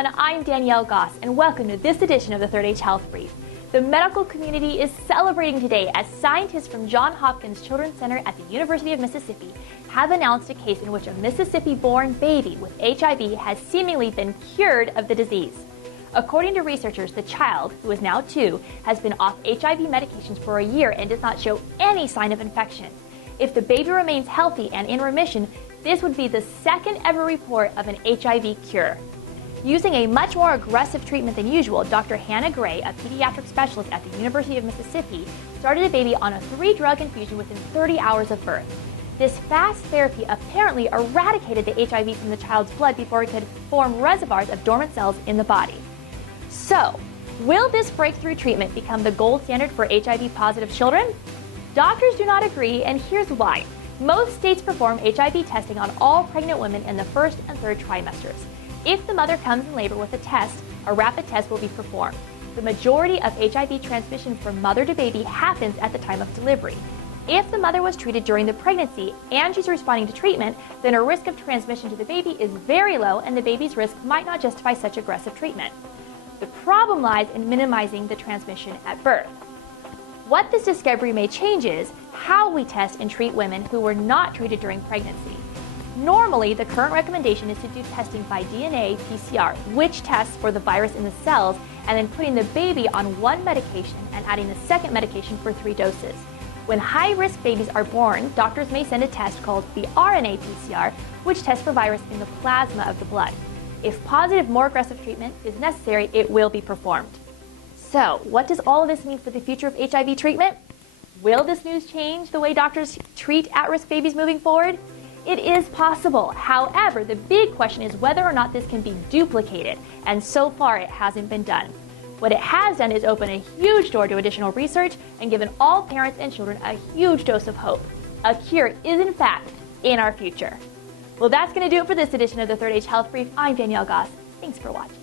everyone, I'm Danielle Goss, and welcome to this edition of the Third Age Health Brief. The medical community is celebrating today as scientists from Johns Hopkins Children's Center at the University of Mississippi have announced a case in which a Mississippi-born baby with HIV has seemingly been cured of the disease. According to researchers, the child, who is now 2, has been off HIV medications for a year and does not show any sign of infection. If the baby remains healthy and in remission, this would be the second ever report of an HIV cure. Using a much more aggressive treatment than usual, Dr. Hannah Gray, a pediatric specialist at the University of Mississippi, started a baby on a 3-drug infusion within 30 hours of birth. This fast therapy apparently eradicated the HIV from the child's blood before it could form reservoirs of dormant cells in the body. So, will this breakthrough treatment become the gold standard for HIV-positive children? Doctors do not agree, and here's why. Most states perform HIV testing on all pregnant women in the first and third trimesters. If the mother comes in labor with a test, a rapid test will be performed. The majority of HIV transmission from mother to baby happens at the time of delivery. If the mother was treated during the pregnancy and she's responding to treatment, then her risk of transmission to the baby is very low and the baby's risk might not justify such aggressive treatment. The problem lies in minimizing the transmission at birth. What this discovery may change is how we test and treat women who were not treated during pregnancy. Normally, the current recommendation is to do testing by DNA PCR, which tests for the virus in the cells, and then putting the baby on one medication and adding the second medication for 3 doses. When high-risk babies are born, doctors may send a test called the RNA PCR, which tests for virus in the plasma of the blood. If positive, more aggressive treatment is necessary, it will be performed. So, what does all of this mean for the future of HIV treatment? Will this news change the way doctors treat at-risk babies moving forward? It is possible. However, the big question is whether or not this can be duplicated, and so far it hasn't been done. What it has done is open a huge door to additional research and given all parents and children a huge dose of hope. A cure is, in fact, in our future. Well, that's going to do it for this edition of the Third Age Health Brief. I'm Danielle Goss. Thanks for watching.